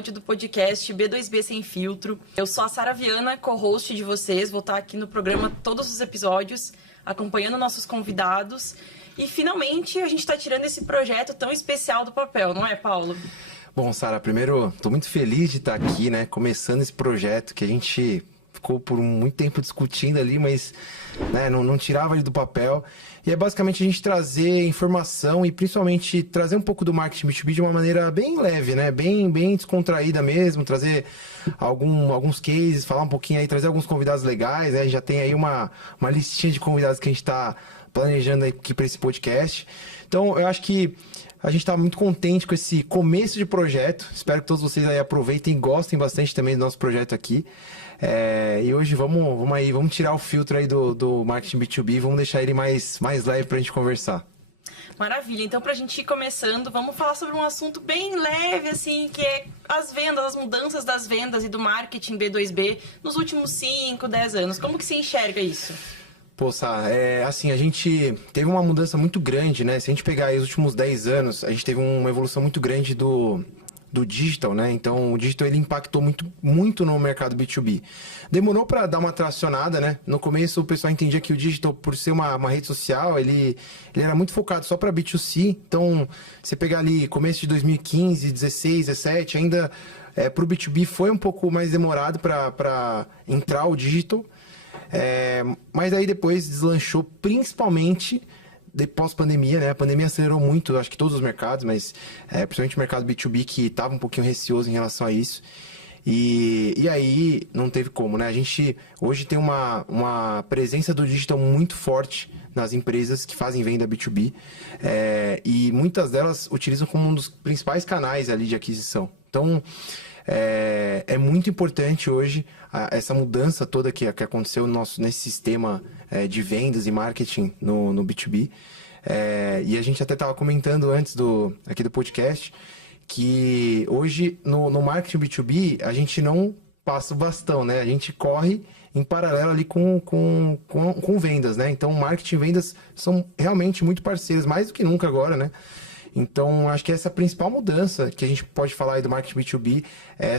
episódio do podcast B2B Sem Filtro. Eu sou a Sara Viana, co-host de vocês. Vou estar aqui no programa todos os episódios, acompanhando nossos convidados. E finalmente a gente está tirando esse projeto tão especial do papel, não é, Paulo? Bom, Sara, primeiro, estou muito feliz de estar aqui, né? Começando esse projeto que a gente ficou por muito tempo discutindo ali, mas né, não tirava ele do papel. E é basicamente a gente trazer informação e principalmente trazer um pouco do marketing B2B de uma maneira bem leve, né? Bem descontraída mesmo, trazer alguns cases, falar um pouquinho aí, trazer alguns convidados legais, né? Já tem aí uma listinha de convidados que a gente está planejando aqui para esse podcast. Então, eu acho que a gente está muito contente com esse começo de projeto. Espero que todos vocês aí aproveitem e gostem bastante também do nosso projeto aqui. E hoje vamos tirar o filtro aí do marketing B2B, vamos deixar ele mais leve para a gente conversar. Maravilha, então para a gente ir começando, vamos falar sobre um assunto bem leve, assim, que é as vendas, as mudanças das vendas e do marketing B2B nos últimos 5, 10 anos. Como que você enxerga isso? Pô, Sá, assim, a gente teve uma mudança muito grande, né? Se a gente pegar aí os últimos 10 anos, a gente teve uma evolução muito grande do digital, né? Então, o digital, ele impactou muito no mercado B2B. Demorou para dar uma tracionada, né? No começo, o pessoal entendia que o digital, por ser uma rede social, ele era muito focado só para B2C. Então, você pegar ali começo de 2015, 16, 17, ainda para o B2B foi um pouco mais demorado para entrar o digital. Mas aí depois deslanchou, principalmente pós-pandemia, né? A pandemia acelerou muito, acho que todos os mercados, mas principalmente o mercado B2B que estava um pouquinho receoso em relação a isso. E aí não teve como, né? A gente hoje tem uma presença do digital muito forte nas empresas que fazem venda B2B, e muitas delas utilizam como um dos principais canais ali de aquisição. Então, é muito importante hoje essa mudança toda que aconteceu nesse sistema de vendas e marketing no B2B. E a gente até estava comentando antes aqui do podcast que hoje no marketing B2B a gente não passa o bastão, né? A gente corre em paralelo ali com vendas, né? Então, marketing e vendas são realmente muito parceiros, mais do que nunca agora, né? Então, acho que essa é a principal mudança que a gente pode falar aí do marketing B2B é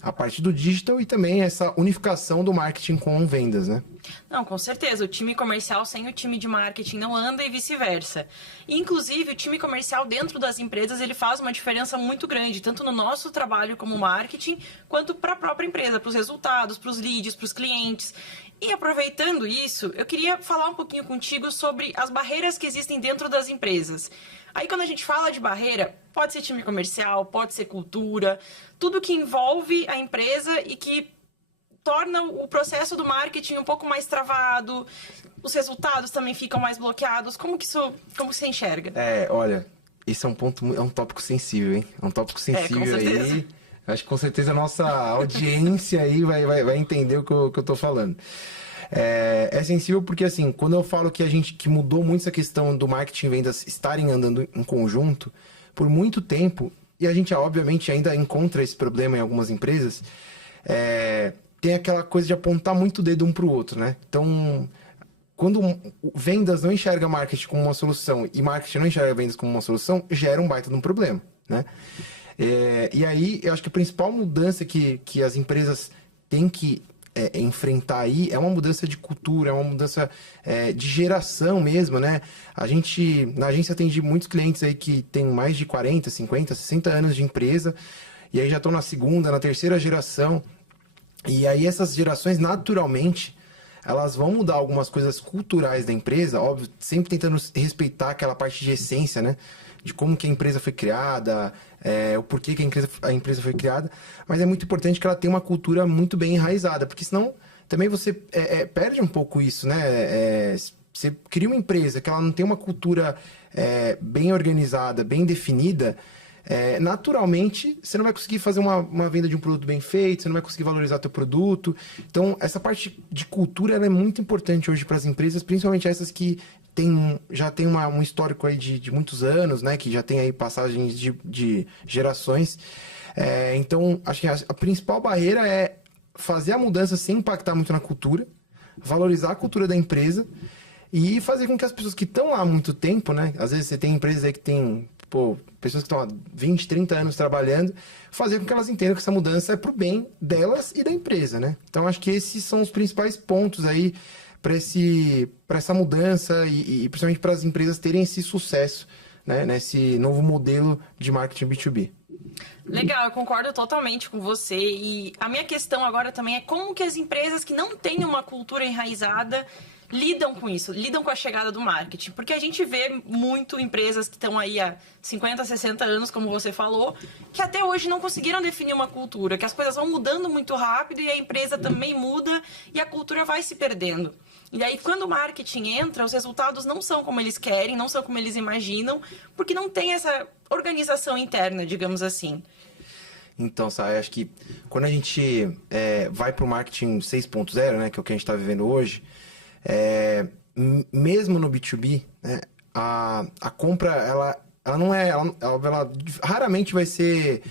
a partir do digital e também essa unificação do marketing com vendas, né? Não, com certeza. O time comercial sem o time de marketing não anda e vice-versa. Inclusive, o time comercial dentro das empresas, ele faz uma diferença muito grande, tanto no nosso trabalho como marketing, quanto para a própria empresa, para os resultados, para os leads, para os clientes. E aproveitando isso, eu queria falar um pouquinho contigo sobre as barreiras que existem dentro das empresas. Aí, quando a gente fala de barreira, pode ser time comercial, pode ser cultura, tudo que envolve a empresa e que torna o processo do marketing um pouco mais travado, os resultados também ficam mais bloqueados. Como você enxerga? Olha, esse é um tópico sensível, hein? É um tópico sensível com certeza. aí. Acho que com certeza a nossa audiência aí vai entender o que eu tô falando. É sensível porque, assim, quando eu falo que mudou muito essa questão do marketing e vendas estarem andando em conjunto por muito tempo, e a gente, obviamente, ainda encontra esse problema em algumas empresas, tem aquela coisa de apontar muito o dedo um para o outro, né? Então, quando vendas não enxerga marketing como uma solução e marketing não enxerga vendas como uma solução, gera um baita de um problema, né? E aí, eu acho que a principal mudança que as empresas têm que enfrentar aí é uma mudança de cultura, é uma mudança de geração mesmo, né? Na agência atende muitos clientes aí que têm mais de 40, 50, 60 anos de empresa e aí já estão na segunda, na terceira geração. E aí essas gerações, naturalmente, elas vão mudar algumas coisas culturais da empresa, óbvio, sempre tentando respeitar aquela parte de essência, né? De como que a empresa foi criada, o porquê que a empresa foi criada, mas é muito importante que ela tenha uma cultura muito bem enraizada, porque senão também você perde um pouco isso, né? Você cria uma empresa que ela não tem uma cultura bem organizada, bem definida, naturalmente você não vai conseguir fazer uma venda de um produto bem feito, você não vai conseguir valorizar teu produto. Então, essa parte de cultura ela é muito importante hoje para as empresas, principalmente essas que já tem um histórico aí de muitos anos, né? Que já tem aí passagens de gerações. Então, acho que a principal barreira é fazer a mudança sem impactar muito na cultura, valorizar a cultura da empresa e fazer com que as pessoas que estão lá há muito tempo, né? Às vezes você tem empresas aí que tem pô, pessoas que estão há 20, 30 anos trabalhando, fazer com que elas entendam que essa mudança é pro bem delas e da empresa, né? Então, acho que esses são os principais pontos aí para essa mudança e principalmente para as empresas terem esse sucesso, né, nesse novo modelo de marketing B2B. Legal, eu concordo totalmente com você. E a minha questão agora também é como que as empresas que não têm uma cultura enraizada lidam com isso, lidam com a chegada do marketing. Porque a gente vê muito empresas que estão aí há 50, 60 anos, como você falou, que até hoje não conseguiram definir uma cultura, que as coisas vão mudando muito rápido e a empresa também muda e a cultura vai se perdendo. E aí, quando o marketing entra, os resultados não são como eles querem, não são como eles imaginam, porque não tem essa organização interna, digamos assim. Então, Sai, acho que quando a gente vai para o marketing 6.0, né, que é o que a gente está vivendo hoje, mesmo no B2B, né, a compra, ela não é... Ela raramente vai ser,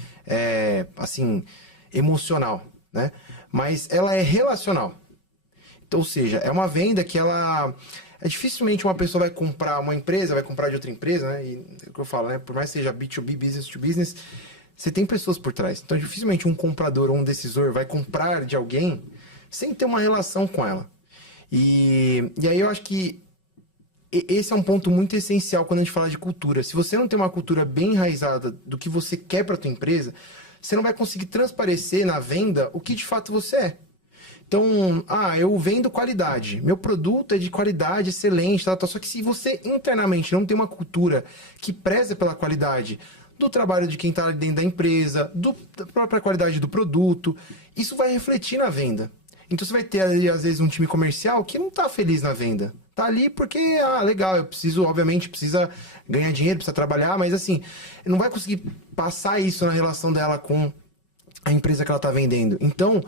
assim, emocional, né? Mas ela é relacional. Então, ou seja, é uma venda que ela... dificilmente uma pessoa vai comprar uma empresa, vai comprar de outra empresa, né? E é o que eu falo, né? Por mais que seja B2B, business to business, você tem pessoas por trás. Então, dificilmente um comprador ou um decisor vai comprar de alguém sem ter uma relação com ela. E aí eu acho que esse é um ponto muito essencial quando a gente fala de cultura. Se você não tem uma cultura bem enraizada do que você quer para a tua empresa, você não vai conseguir transparecer na venda o que de fato você é. Então, eu vendo qualidade. Meu produto é de qualidade excelente, tá? Só que se você internamente não tem uma cultura que preza pela qualidade do trabalho de quem está ali dentro da empresa, da própria qualidade do produto, isso vai refletir na venda. Então, você vai ter ali, às vezes, um time comercial que não está feliz na venda. Tá ali porque, legal, eu preciso, obviamente, precisa ganhar dinheiro, precisa trabalhar, mas assim, não vai conseguir passar isso na relação dela com a empresa que ela está vendendo. Então,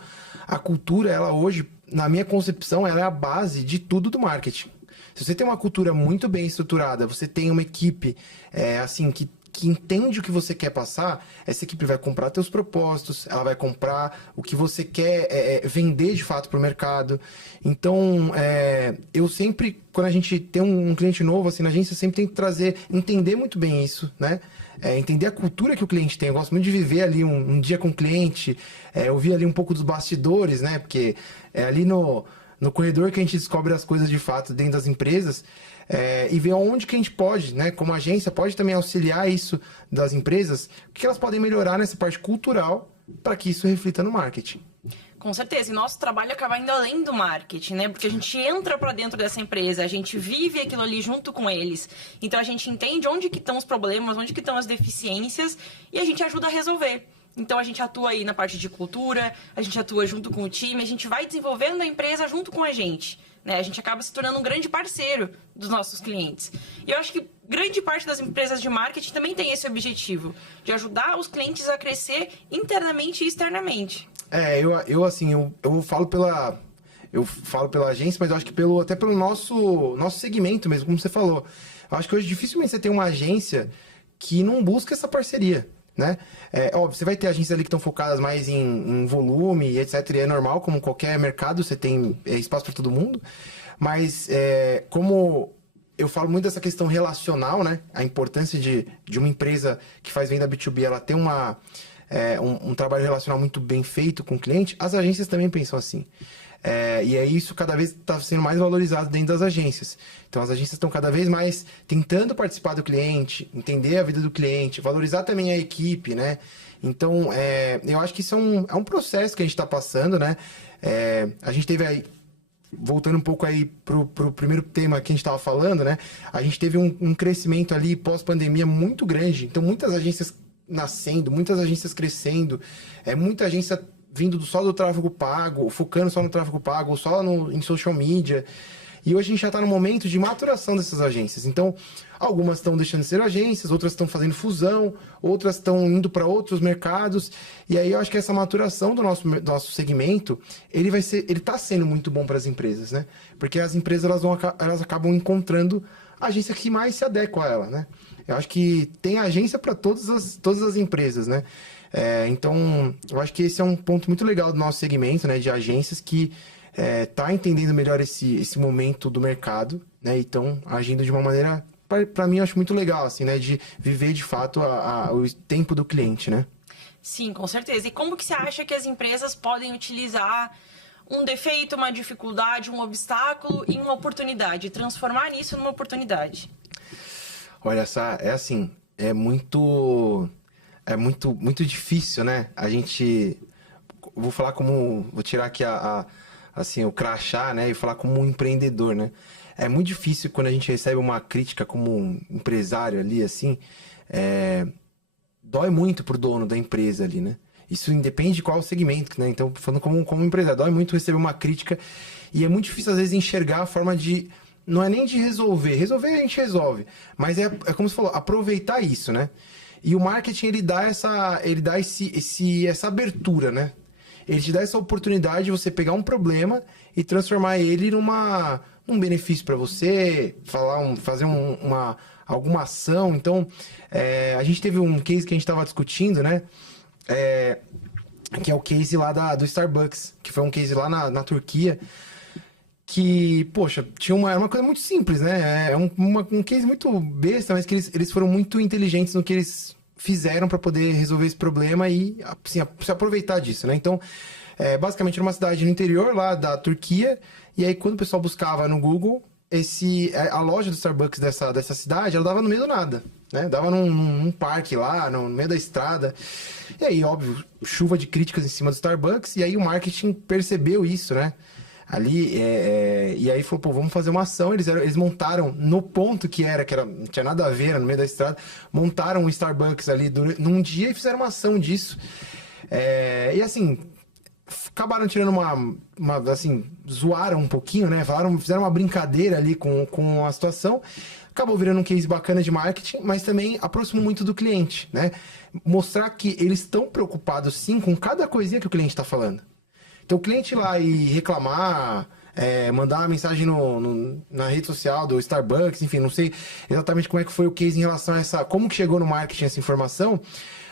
a cultura, ela hoje, na minha concepção, ela é a base de tudo do marketing. Se você tem uma cultura muito bem estruturada, você tem uma equipe assim que entende o que você quer passar, essa equipe vai comprar teus propósitos, ela vai comprar o que você quer vender de fato para o mercado. Então, eu sempre, quando a gente tem um cliente novo assim na agência, eu sempre tento entender muito bem isso, né? Entender a cultura que o cliente tem. Eu gosto muito de viver ali um dia com o cliente, ouvir ali um pouco dos bastidores, né? Porque é ali no corredor que a gente descobre as coisas de fato dentro das empresas, e ver onde que a gente pode, né? Como agência, pode também auxiliar isso das empresas, o que elas podem melhorar nessa parte cultural para que isso reflita no marketing. Com certeza, e nosso trabalho acaba indo além do marketing, né? Porque a gente entra para dentro dessa empresa, a gente vive aquilo ali junto com eles. Então a gente entende onde que estão os problemas, onde que estão as deficiências e a gente ajuda a resolver. Então a gente atua aí na parte de cultura, a gente atua junto com o time, a gente vai desenvolvendo a empresa junto com a gente, né? A gente acaba se tornando um grande parceiro dos nossos clientes. E eu acho que grande parte das empresas de marketing também tem esse objetivo, de ajudar os clientes a crescer internamente e externamente. Eu falo pela agência, mas eu acho que até pelo nosso segmento mesmo, como você falou. Eu acho que hoje dificilmente você tem uma agência que não busca essa parceria, né? Óbvio, você vai ter agências ali que estão focadas mais em volume e etc. E é normal, como qualquer mercado, você tem espaço para todo mundo. Mas como eu falo muito dessa questão relacional, né? A importância de uma empresa que faz venda B2B, ela ter um trabalho relacional muito bem feito com o cliente, as agências também pensam assim. E aí isso cada vez está sendo mais valorizado dentro das agências. Então as agências estão cada vez mais tentando participar do cliente, entender a vida do cliente, valorizar também a equipe, né? Então eu acho que isso é um processo que a gente está passando, né? A gente teve aí, voltando um pouco aí pro primeiro tema que a gente estava falando, né? A gente teve um crescimento ali pós-pandemia muito grande. Então muitas agências nascendo, muitas agências crescendo, muita agência vindo só do tráfego pago, focando só no tráfego pago, ou só em social media. E hoje a gente já está no momento de maturação dessas agências. Então, algumas estão deixando de ser agências, outras estão fazendo fusão, outras estão indo para outros mercados. E aí eu acho que essa maturação do nosso segmento, ele está sendo muito bom para as empresas, né? Porque as empresas elas acabam encontrando a agência que mais se adequa a ela, né? Eu acho que tem agência para todas as empresas, né? Então, eu acho que esse é um ponto muito legal do nosso segmento, né? De agências que tá entendendo melhor esse momento do mercado, né? E estão agindo de uma maneira para mim, eu acho muito legal, assim, né? De viver, de fato, o tempo do cliente, né? Sim, com certeza. E como que você acha que as empresas podem utilizar um defeito, uma dificuldade, um obstáculo em uma oportunidade, transformar isso numa oportunidade? Olha, muito difícil, né? Vou tirar aqui assim, o crachá, né? E falar como um empreendedor, né? É muito difícil quando a gente recebe uma crítica como um empresário ali, assim, dói muito pro dono da empresa ali, né? Isso independe de qual segmento, né? Então, falando como empresário, dói muito receber uma crítica e é muito difícil, às vezes, enxergar a forma de... Não é nem de resolver. Resolver a gente resolve. Mas é como você falou, aproveitar isso, né? E o marketing, ele dá essa abertura, né? Ele te dá essa oportunidade de você pegar um problema e transformar ele num benefício para você, fazer alguma ação. Então, a gente teve um case que a gente estava discutindo, né? Que é o case lá do Starbucks, que foi um case lá na Turquia, que, poxa, era uma coisa muito simples, né? Um case muito besta, mas que eles foram muito inteligentes no que eles fizeram para poder resolver esse problema e assim, se aproveitar disso, né? Então, basicamente era uma cidade no interior lá da Turquia, e aí quando o pessoal buscava no Google, a loja do Starbucks dessa cidade, ela dava no meio do nada, né? Dava num parque lá, no meio da estrada. E aí, óbvio, chuva de críticas em cima do Starbucks, e aí o marketing percebeu isso, né? Ali, e aí falou, pô, vamos fazer uma ação. Eles montaram no ponto que não tinha nada a ver, no meio da estrada, montaram um Starbucks ali num dia e fizeram uma ação disso. E assim, acabaram tirando assim, zoaram um pouquinho, né? Fizeram uma brincadeira ali com a situação. Acabou virando um case bacana de marketing, mas também aproximou muito do cliente, né? Mostrar que eles estão preocupados, sim, com cada coisinha que o cliente está falando. Então, o cliente ir lá e reclamar, mandar uma mensagem na rede social do Starbucks, enfim, não sei exatamente como é que foi o case em relação a como que chegou no marketing essa informação,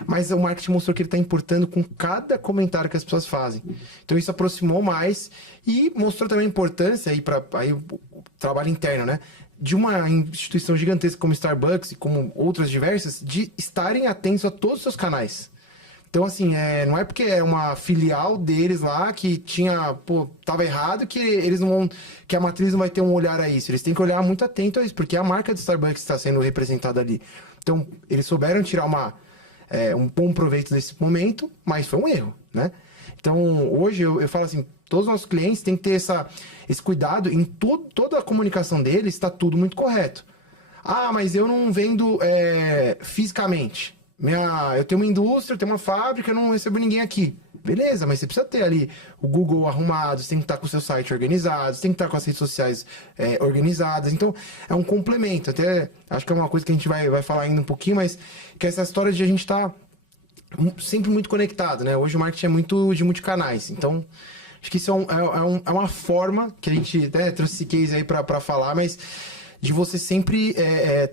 mas o marketing mostrou que ele está importando com cada comentário que as pessoas fazem. Então, isso aproximou mais e mostrou também a importância para o trabalho interno, né? De uma instituição gigantesca como Starbucks e como outras diversas, de estarem atentos a todos os seus canais. Então, assim, não é porque é uma filial deles lá que tava errado que a matriz não vai ter um olhar a isso. Eles têm que olhar muito atento a isso, porque a marca do Starbucks está sendo representada ali. Então, eles souberam tirar um bom proveito desse momento, mas foi um erro, né? Então, hoje eu falo assim, todos os nossos clientes têm que ter esse cuidado em toda a comunicação deles, está tudo muito correto. Ah, mas eu não vendo fisicamente. Eu tenho uma indústria, eu tenho uma fábrica, eu não recebo ninguém aqui. Beleza, mas você precisa ter ali o Google arrumado, você tem que estar com o seu site organizado, você tem que estar com as redes sociais organizadas. Então, é um complemento. Até acho que é uma coisa que a gente vai falar ainda um pouquinho, mas que é essa história de a gente estar sempre muito conectado, né? Hoje o marketing é muito de multicanais. Então, acho que isso é uma forma que a gente trouxe esse case aí para falar, mas de você sempre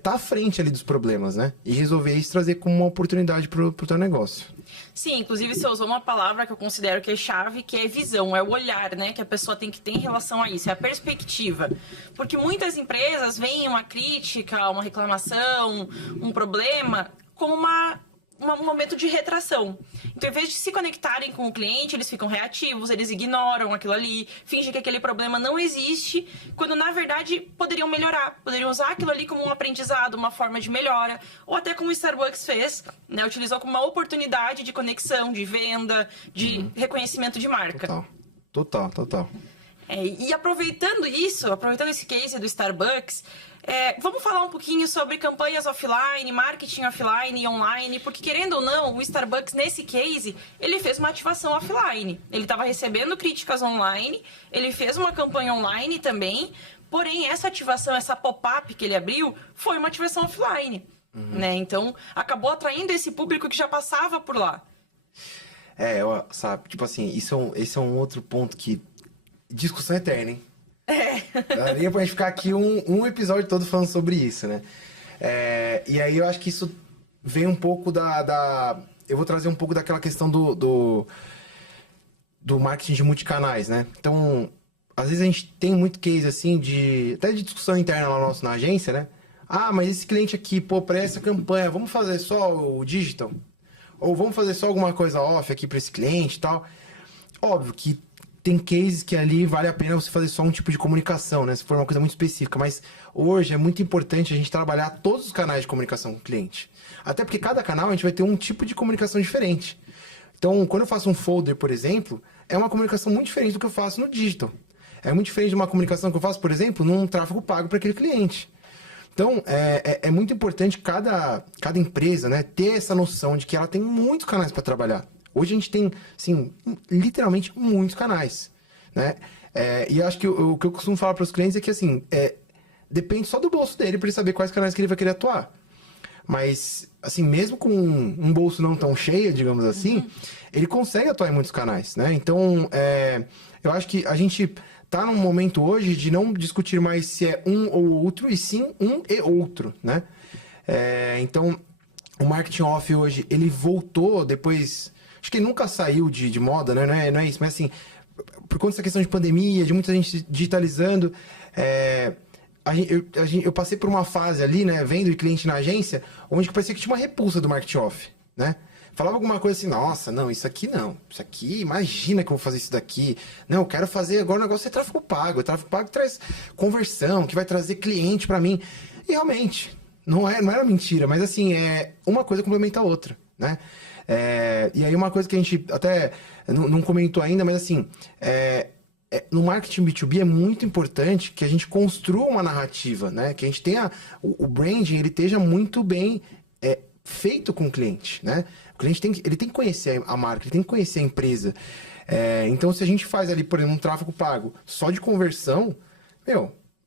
tá à frente ali dos problemas, né? E resolver isso, trazer como uma oportunidade pro teu negócio. Sim, inclusive você usou uma palavra que eu considero que é chave, que é visão, é o olhar, né? Que a pessoa tem que ter em relação a isso, é a perspectiva. Porque muitas empresas veem uma crítica, uma reclamação, um problema como um momento de retração. Então, em vez de se conectarem com o cliente, eles ficam reativos, eles ignoram aquilo ali, fingem que aquele problema não existe, quando na verdade poderiam melhorar, poderiam usar aquilo ali como um aprendizado, uma forma de melhora, ou até como o Starbucks fez, né? Utilizou como uma oportunidade de conexão, de venda, de reconhecimento de marca. Total. E aproveitando esse case do Starbucks, vamos falar um pouquinho sobre campanhas offline, marketing offline e online, porque querendo ou não, o Starbucks nesse case, ele fez uma ativação offline. Ele estava recebendo críticas online, ele fez uma campanha online também, porém essa ativação, essa pop-up que ele abriu, foi uma ativação offline. Né? Então, acabou atraindo esse público que já passava por lá. Sabe, tipo assim, esse é um outro ponto que... Discussão eterna, hein? Daria pra gente ficar aqui um episódio todo falando sobre isso, né? E aí eu acho que isso vem um pouco eu vou trazer um pouco daquela questão do marketing de multicanais, né? Então, às vezes a gente tem muito case assim até de discussão interna lá na agência, né? Ah, mas esse cliente aqui, pô, para essa campanha, vamos fazer só o digital? Ou vamos fazer só alguma coisa off aqui para esse cliente e tal? Óbvio que tem cases que ali vale a pena você fazer só um tipo de comunicação, né? Se for uma coisa muito específica. Mas hoje é muito importante a gente trabalhar todos os canais de comunicação com o cliente. Até porque cada canal a gente vai ter um tipo de comunicação diferente. Então, quando eu faço um folder, por exemplo, é uma comunicação muito diferente do que eu faço no digital. É muito diferente de uma comunicação que eu faço, por exemplo, num tráfego pago para aquele cliente. Então, é muito importante cada empresa, né, ter essa noção de que ela tem muitos canais para trabalhar. Hoje a gente tem, assim, literalmente muitos canais, né? E eu acho que o que eu costumo falar para os clientes é que, assim, depende só do bolso dele para ele saber quais canais que ele vai querer atuar. Mas, assim, mesmo com um bolso não tão cheio, digamos assim, ele consegue atuar em muitos canais, né? Então, eu acho que a gente tá num momento hoje de não discutir mais se é um ou outro, e sim um e outro, né? Então, o marketing off hoje, ele voltou depois... Acho que ele nunca saiu de moda, né? Não é isso, mas assim, por conta dessa questão de pandemia, de muita gente digitalizando, eu passei por uma fase ali, né, vendo cliente na agência, onde parecia que tinha uma repulsa do marketing off, né? Falava alguma coisa assim, nossa, não, isso aqui não. Isso aqui, imagina que eu vou fazer isso daqui. Não, eu quero fazer agora o negócio é tráfego pago. O tráfego pago traz conversão, que vai trazer cliente para mim. E realmente, não era mentira, mas assim, uma coisa complementa a outra, né? E aí uma coisa que a gente até não comentou ainda, mas assim, no marketing B2B é muito importante que a gente construa uma narrativa, né? Que a gente tenha o branding, ele esteja muito bem feito com o cliente, né? O cliente ele tem que conhecer a marca, ele tem que conhecer a empresa. Então, se a gente faz ali, por exemplo, um tráfego pago só de conversão,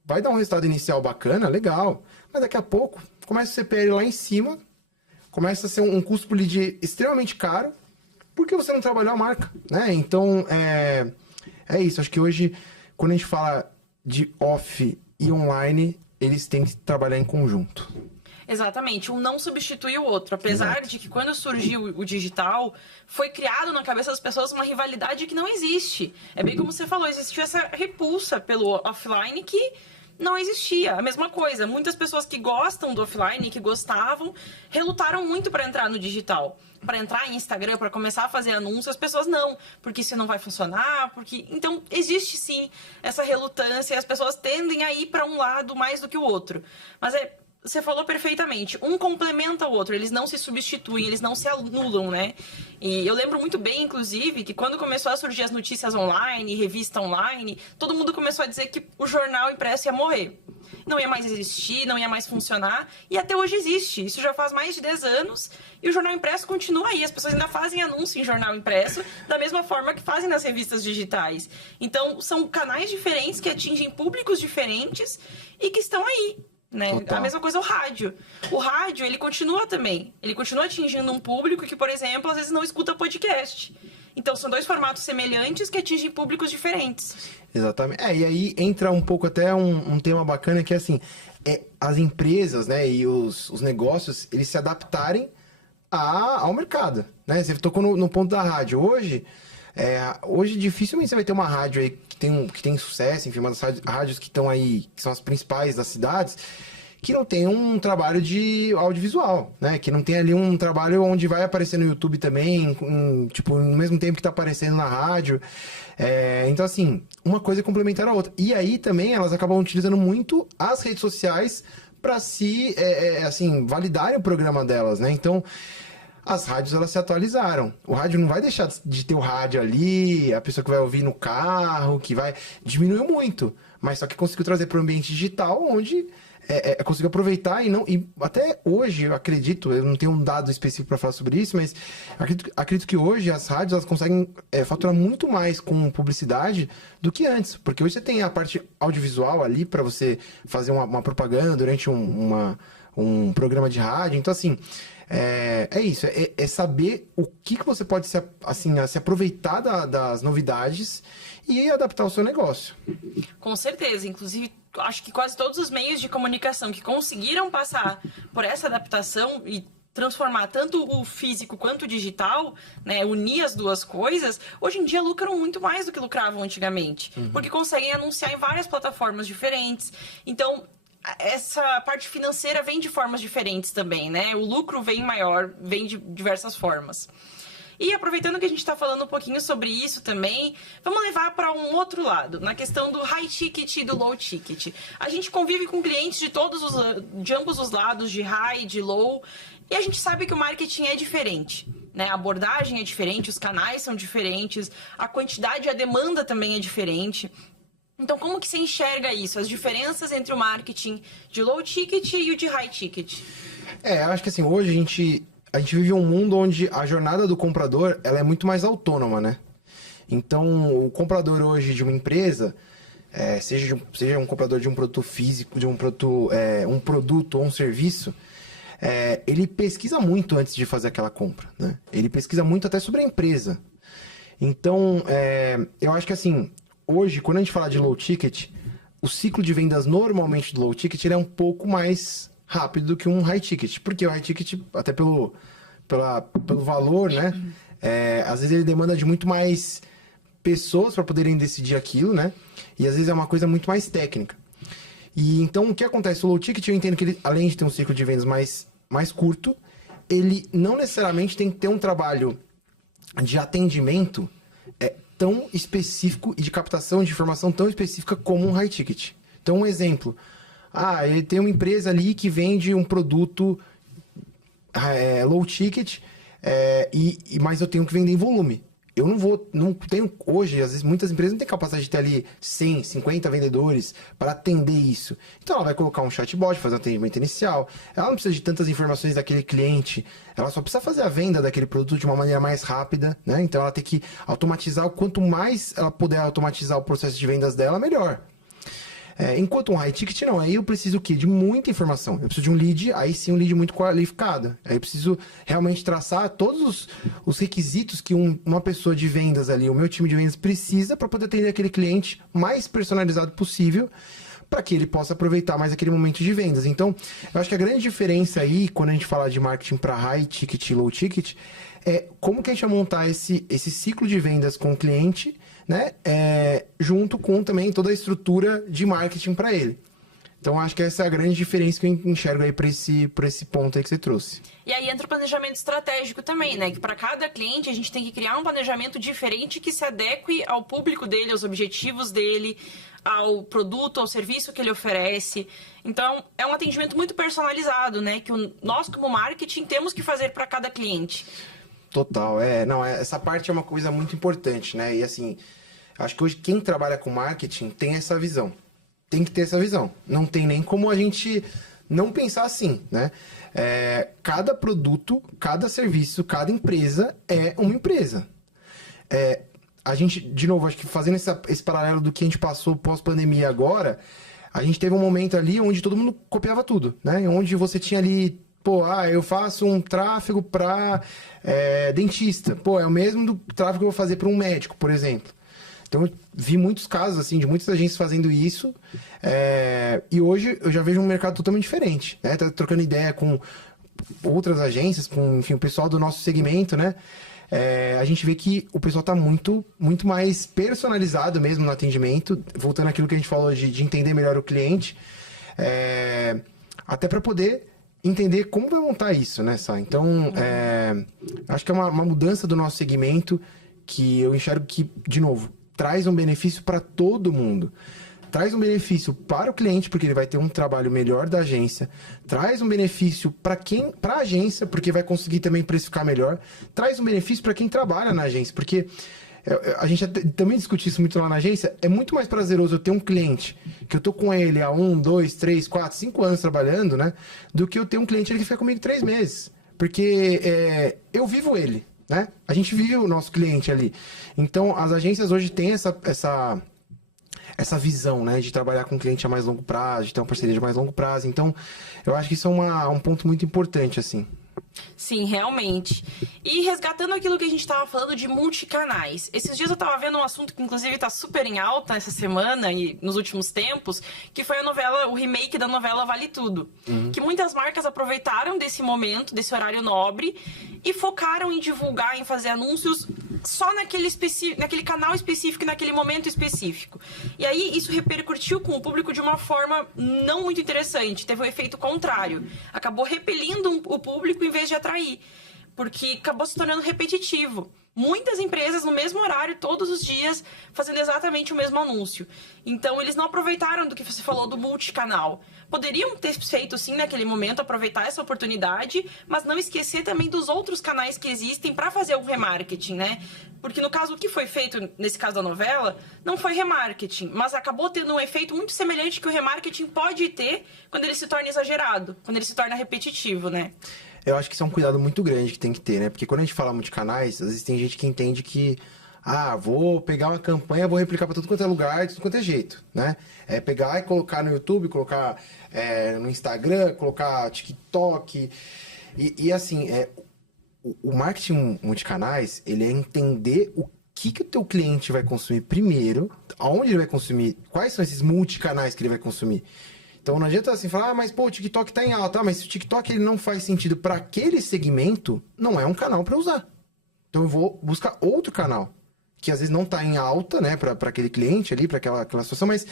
vai dar um resultado inicial bacana, legal. Mas daqui a pouco, começa o CPL lá em cima, começa a ser um custo por lead extremamente caro, porque você não trabalhou a marca, né? Então, é isso. Acho que hoje, quando a gente fala de off e online, eles têm que trabalhar em conjunto. Exatamente, um não substitui o outro. Apesar de que quando surgiu o digital, foi criado na cabeça das pessoas uma rivalidade que não existe. É bem como você falou, existiu essa repulsa pelo offline que não existia. A mesma coisa, muitas pessoas que gostam do offline, que gostavam, relutaram muito para entrar no digital. Para entrar em Instagram, para começar a fazer anúncios, as pessoas não, porque isso não vai funcionar, porque... Então, existe sim essa relutância e as pessoas tendem a ir para um lado mais do que o outro. Mas você falou perfeitamente, um complementa o outro, eles não se substituem, eles não se anulam, né? E eu lembro muito bem, inclusive, que quando começou a surgir as notícias online, revista online, todo mundo começou a dizer que o jornal impresso ia morrer. Não ia mais existir, não ia mais funcionar, e até hoje existe. Isso já faz mais de 10 anos, e o jornal impresso continua aí. As pessoas ainda fazem anúncio em jornal impresso, da mesma forma que fazem nas revistas digitais. Então, são canais diferentes que atingem públicos diferentes e que estão aí. Né? A mesma coisa o rádio. O rádio, ele continua também. Ele continua atingindo um público que, por exemplo, às vezes não escuta podcast. Então, são dois formatos semelhantes que atingem públicos diferentes. Exatamente. E aí entra um pouco até um tema bacana que é assim, as empresas, né, e os negócios, eles se adaptarem ao mercado, né? Você tocou no ponto da rádio. Hoje dificilmente você vai ter uma rádio aí que tem sucesso, enfim, uma das rádios que estão aí, que são as principais das cidades, que não tem um trabalho de audiovisual, né? Que não tem ali um trabalho onde vai aparecer no YouTube também, tipo, no mesmo tempo que está aparecendo na rádio. Então, assim, uma coisa é complementar a outra. E aí também elas acabam utilizando muito as redes sociais para assim, validarem o programa delas, né? Então, as rádios, elas se atualizaram. O rádio não vai deixar de ter o rádio ali, a pessoa que vai ouvir no carro, que vai... Diminuiu muito, mas só que conseguiu trazer para o ambiente digital, onde conseguiu aproveitar e até hoje, eu acredito, eu não tenho um dado específico para falar sobre isso, mas acredito que hoje as rádios, elas conseguem faturar muito mais com publicidade do que antes, porque hoje você tem a parte audiovisual ali para você fazer uma propaganda durante um programa de rádio. Então, assim, isso, saber o que você pode se aproveitar das novidades e adaptar o seu negócio. Com certeza, inclusive acho que quase todos os meios de comunicação que conseguiram passar por essa adaptação e transformar tanto o físico quanto o digital, né, unir as duas coisas, hoje em dia lucram muito mais do que lucravam antigamente, porque conseguem anunciar em várias plataformas diferentes. Então, essa parte financeira vem de formas diferentes também, né? O lucro vem maior, vem de diversas formas. E aproveitando que a gente está falando um pouquinho sobre isso também, vamos levar para um outro lado, na questão do high ticket e do low ticket. A gente convive com clientes de ambos os lados, de high, de low, e a gente sabe que o marketing é diferente, né? A abordagem é diferente, os canais são diferentes, a quantidade e a demanda também é diferente. Então, como que você enxerga isso? As diferenças entre o marketing de low ticket e o de high ticket? Eu acho que assim, hoje a gente vive um mundo onde a jornada do comprador ela é muito mais autônoma, né? Então, o comprador hoje de uma empresa, seja um comprador de um produto físico, de um produto ou um serviço, ele pesquisa muito antes de fazer aquela compra, né? Ele pesquisa muito até sobre a empresa. Então, eu acho que assim, hoje, quando a gente fala de low ticket, o ciclo de vendas normalmente do low ticket ele é um pouco mais rápido do que um high ticket. Porque o high ticket, até pelo valor, né? Às vezes ele demanda de muito mais pessoas para poderem decidir aquilo, né? E às vezes é uma coisa muito mais técnica. E então, o que acontece? O low ticket, eu entendo que ele, além de ter um ciclo de vendas mais curto, ele não necessariamente tem que ter um trabalho de atendimento tão específico e de captação de informação tão específica como um high ticket. Então, um exemplo. Ele tem uma empresa ali que vende um produto low ticket, mas eu tenho que vender em volume. Eu não tenho hoje, às vezes muitas empresas não têm capacidade de ter ali 100, 50 vendedores para atender isso. Então ela vai colocar um chatbot, fazer o atendimento inicial. Ela não precisa de tantas informações daquele cliente, ela só precisa fazer a venda daquele produto de uma maneira mais rápida, né? Então ela tem que automatizar, quanto mais ela puder automatizar o processo de vendas dela, melhor. Enquanto um high ticket não, aí eu preciso o quê? De muita informação. Eu preciso de um lead, aí sim um lead muito qualificado. Aí eu preciso realmente traçar todos os requisitos que uma pessoa de vendas ali, o meu time de vendas precisa para poder atender aquele cliente mais personalizado possível, para que ele possa aproveitar mais aquele momento de vendas. Então, eu acho que a grande diferença aí, quando a gente fala de marketing para high ticket e low ticket, é como que a gente vai montar esse ciclo de vendas com o cliente, né? Junto com também toda a estrutura de marketing para ele. Então, acho que essa é a grande diferença que eu enxergo aí por esse ponto aí que você trouxe. E aí entra o planejamento estratégico também, né? Que para cada cliente a gente tem que criar um planejamento diferente que se adeque ao público dele, aos objetivos dele, ao produto, ao serviço que ele oferece. Então, é um atendimento muito personalizado, né? Que nós, como marketing, temos que fazer para cada cliente. Total, essa parte é uma coisa muito importante, né? E assim, acho que hoje quem trabalha com marketing tem essa visão. Tem que ter essa visão. Não tem nem como a gente não pensar assim, né? Cada produto, cada serviço, cada empresa é uma empresa. A gente, de novo, acho que fazendo esse paralelo do que a gente passou pós-pandemia agora, a gente teve um momento ali onde todo mundo copiava tudo, né? Onde você tinha ali, eu faço um tráfego para dentista. É o mesmo do tráfego que eu vou fazer para um médico, por exemplo. Então, eu vi muitos casos, assim, de muitas agências fazendo isso. E hoje eu já vejo um mercado totalmente diferente, né? Tá trocando ideia com outras agências, com, enfim, o pessoal do nosso segmento, né? A gente vê que o pessoal está muito, muito mais personalizado mesmo no atendimento, voltando àquilo que a gente falou de entender melhor o cliente, até para poder entender como vai montar isso, né, Sá? Então, acho que é uma mudança do nosso segmento que eu enxergo que, de novo, traz um benefício para todo mundo. Traz um benefício para o cliente, porque ele vai ter um trabalho melhor da agência. Traz um benefício para a agência, porque vai conseguir também precificar melhor. Traz um benefício para quem trabalha na agência, porque a gente também discute isso muito lá na agência. É muito mais prazeroso eu ter um cliente que eu tô com ele há 1, 2, 3, 4, 5 anos trabalhando, né? Do que eu ter um cliente que fica comigo 3 meses. Porque eu vivo ele, né? A gente vive o nosso cliente ali. Então, as agências hoje têm essa visão, né, de trabalhar com cliente a mais longo prazo, de ter uma parceria de mais longo prazo. Então, eu acho que isso é um ponto muito importante, assim. Sim, realmente. E resgatando aquilo que a gente estava falando de multicanais. Esses dias eu estava vendo um assunto que, inclusive, está super em alta essa semana e nos últimos tempos, que foi o remake da novela Vale Tudo. Que muitas marcas aproveitaram desse momento, desse horário nobre, e focaram em divulgar, em fazer anúncios só naquele canal específico, naquele momento específico. E aí isso repercutiu com o público de uma forma não muito interessante. Teve o efeito contrário. Acabou repelindo o público em vez de atrair. Porque acabou se tornando repetitivo. Muitas empresas no mesmo horário, todos os dias, fazendo exatamente o mesmo anúncio. Então, eles não aproveitaram do que você falou do multicanal. Poderiam ter feito, sim, naquele momento, aproveitar essa oportunidade, mas não esquecer também dos outros canais que existem para fazer o remarketing, né? Porque, no caso, o que foi feito, nesse caso da novela, não foi remarketing, mas acabou tendo um efeito muito semelhante que o remarketing pode ter quando ele se torna exagerado, quando ele se torna repetitivo, né? Eu acho que isso é um cuidado muito grande que tem que ter, né? Porque quando a gente fala multicanais, às vezes tem gente que entende que vou pegar uma campanha, vou replicar para tudo quanto é lugar, de tudo quanto é jeito, né? É pegar e colocar no YouTube, colocar no Instagram, colocar TikTok. E assim, o marketing multicanais, ele é entender o que o teu cliente vai consumir primeiro, aonde ele vai consumir, quais são esses multicanais que ele vai consumir. Então não adianta assim falar, mas pô, o TikTok tá em alta, mas se o TikTok ele não faz sentido para aquele segmento, não é um canal para usar. Então eu vou buscar outro canal, que às vezes não tá em alta, né, para aquele cliente ali, para aquela situação, mas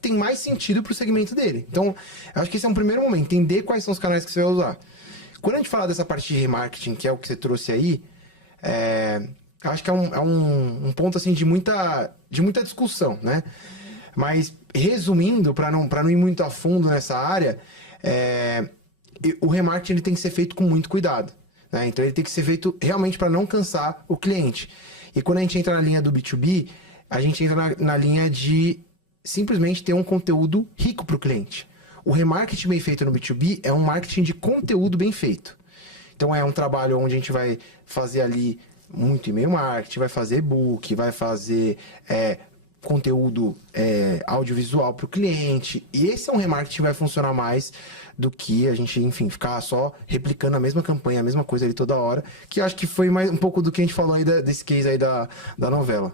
tem mais sentido pro segmento dele. Então, eu acho que esse é um primeiro momento, entender quais são os canais que você vai usar. Quando a gente fala dessa parte de remarketing, que é o que você trouxe aí, acho que é um ponto assim de muita discussão, né? Mas, resumindo, para não ir muito a fundo nessa área, o remarketing ele tem que ser feito com muito cuidado, né? Então, ele tem que ser feito realmente para não cansar o cliente. E quando a gente entra na linha do B2B, a gente entra na linha de simplesmente ter um conteúdo rico para o cliente. O remarketing bem feito no B2B é um marketing de conteúdo bem feito. Então, é um trabalho onde a gente vai fazer ali muito e-mail marketing, vai fazer e-book, vai fazer conteúdo audiovisual para o cliente. E esse é um remarketing que vai funcionar mais do que a gente, enfim, ficar só replicando a mesma campanha, a mesma coisa ali toda hora, que eu acho que foi mais um pouco do que a gente falou aí desse case aí da novela.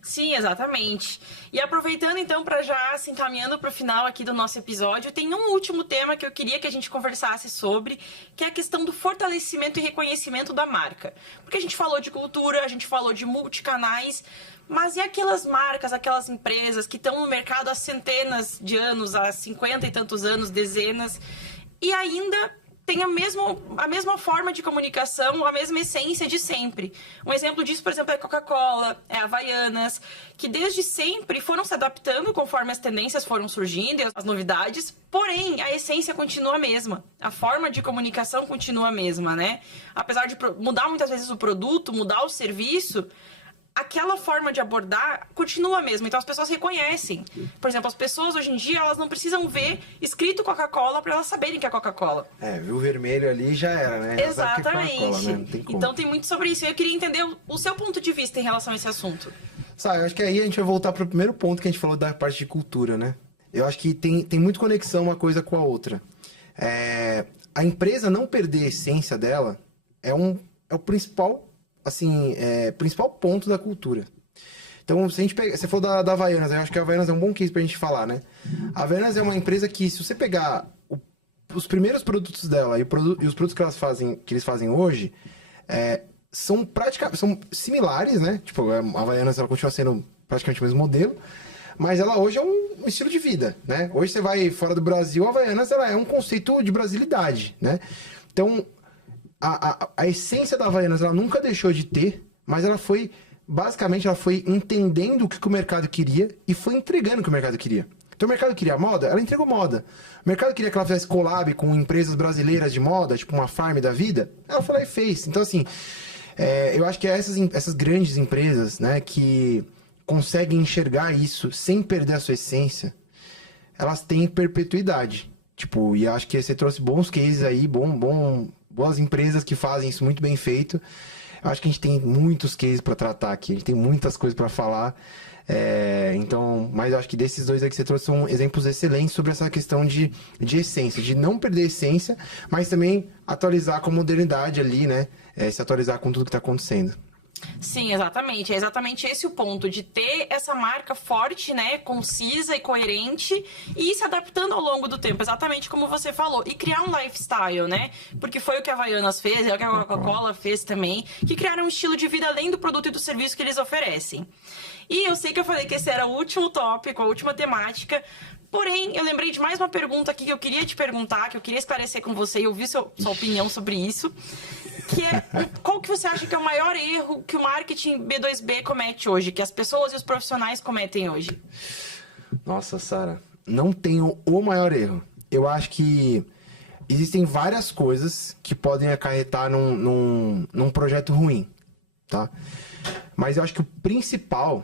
Sim, exatamente. E aproveitando então para já se encaminhando para o final aqui do nosso episódio, tem um último tema que eu queria que a gente conversasse sobre, que é a questão do fortalecimento e reconhecimento da marca. Porque a gente falou de cultura, a gente falou de multicanais, mas e aquelas marcas, aquelas empresas que estão no mercado há centenas de anos, há 50 e tantos anos, dezenas, e ainda tem a mesma forma de comunicação, a mesma essência de sempre. Um exemplo disso, por exemplo, é a Coca-Cola, é a Havaianas, que desde sempre foram se adaptando conforme as tendências foram surgindo e as novidades, porém, a essência continua a mesma. A forma de comunicação continua a mesma, né? Apesar de mudar muitas vezes o produto, mudar o serviço, aquela forma de abordar continua mesmo, então as pessoas reconhecem. Por exemplo, as pessoas hoje em dia, elas não precisam ver escrito Coca-Cola para elas saberem que é Coca-Cola. Viu o vermelho ali já era, né? Exatamente. Né? Então tem muito sobre isso. Eu queria entender o seu ponto de vista em relação a esse assunto. Sabe, eu acho que aí a gente vai voltar para o primeiro ponto que a gente falou da parte de cultura, né? Eu acho que tem muito conexão uma coisa com a outra. A empresa não perder a essência dela é o principal principal ponto da cultura. Então, se a gente pega... Você falou da Havaianas, eu acho que a Havaianas é um bom case pra gente falar, né? A Havaianas é uma empresa que, se você pegar os primeiros produtos dela e os produtos que eles fazem hoje, são similares, né? Tipo, a Havaianas ela continua sendo praticamente o mesmo modelo, mas ela hoje é um estilo de vida, né? Hoje você vai fora do Brasil, a Havaianas ela é um conceito de brasilidade, né? Então, a essência da Havaianas, ela nunca deixou de ter, mas ela foi entendendo o que o mercado queria e foi entregando o que o mercado queria. Então o mercado queria moda, ela entregou moda. O mercado queria que ela fizesse collab com empresas brasileiras de moda, tipo uma Farm da vida, ela foi lá e fez. Então assim, eu acho que essas grandes empresas, né, que conseguem enxergar isso sem perder a sua essência, elas têm perpetuidade. Tipo, e acho que você trouxe bons cases aí, boas empresas que fazem isso muito bem feito. Eu acho que a gente tem muitos cases para tratar aqui, a gente tem muitas coisas para falar. Mas eu acho que desses dois aí que você trouxe são exemplos excelentes sobre essa questão de essência, de não perder a essência, mas também atualizar com a modernidade ali, né? Se atualizar com tudo que está acontecendo. Sim, exatamente. É exatamente esse o ponto, de ter essa marca forte, né, concisa e coerente e ir se adaptando ao longo do tempo, exatamente como você falou. E criar um lifestyle, né? Porque foi o que a Havaianas fez, é o que a Coca-Cola fez também, que criaram um estilo de vida além do produto e do serviço que eles oferecem. E eu sei que eu falei que esse era o último tópico, a última temática, porém, eu lembrei de mais uma pergunta aqui que eu queria te perguntar, que eu queria esclarecer com você e ouvir sua opinião sobre isso. Que é, qual que você acha que é o maior erro que o marketing B2B comete hoje, que as pessoas e os profissionais cometem hoje? Nossa, Sara, não tenho o maior erro. Eu acho que existem várias coisas que podem acarretar num projeto ruim, tá? Mas eu acho que o principal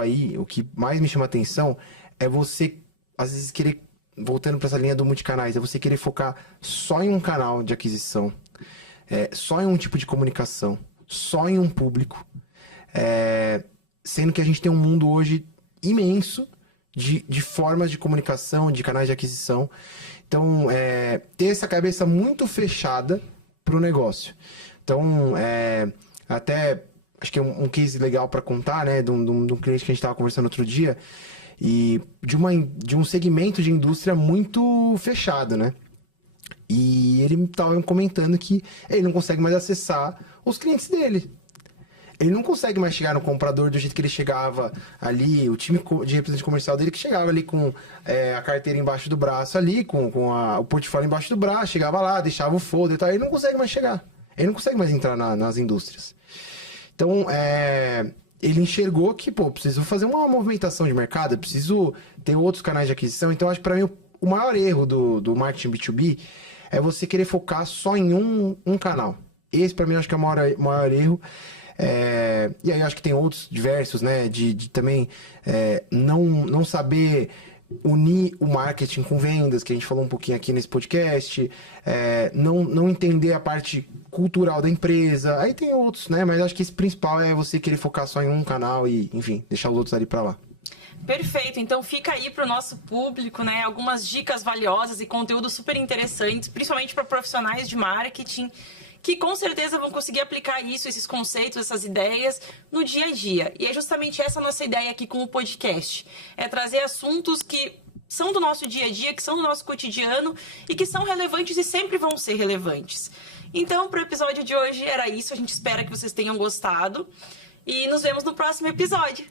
aí, o que mais me chama atenção, é você, às vezes, querer, voltando para essa linha do multicanais, é você querer focar só em um canal de aquisição, só em um tipo de comunicação, só em um público, sendo que a gente tem um mundo hoje imenso de formas de comunicação, de canais de aquisição. Então, ter essa cabeça muito fechada para o negócio. Então, até acho que é um case legal para contar, né, de um cliente que a gente estava conversando outro dia, e de um segmento de indústria muito fechado, né? E ele estava comentando que ele não consegue mais acessar os clientes dele. Ele não consegue mais chegar no comprador do jeito que ele chegava ali, o time de representante comercial dele que chegava ali com a carteira embaixo do braço ali, com o portfólio embaixo do braço, chegava lá, deixava o folder e tal. Ele não consegue mais chegar. Ele não consegue mais entrar nas indústrias. Então, ele enxergou que, preciso fazer uma movimentação de mercado, eu preciso ter outros canais de aquisição. Então, acho que para mim o maior erro do marketing B2B é você querer focar só em um canal. Esse, para mim, acho que é o maior erro. E aí, acho que tem outros diversos, né? De também não saber unir o marketing com vendas, que a gente falou um pouquinho aqui nesse podcast. Não entender a parte cultural da empresa. Aí tem outros, né? Mas acho que esse principal é você querer focar só em um canal e, enfim, deixar os outros ali para lá. Perfeito, então fica aí para o nosso público, né, algumas dicas valiosas e conteúdos super interessantes, principalmente para profissionais de marketing, que com certeza vão conseguir aplicar isso, esses conceitos, essas ideias no dia a dia. E é justamente essa a nossa ideia aqui com o podcast, é trazer assuntos que são do nosso dia a dia, que são do nosso cotidiano e que são relevantes e sempre vão ser relevantes. Então, para o episódio de hoje era isso, a gente espera que vocês tenham gostado e nos vemos no próximo episódio.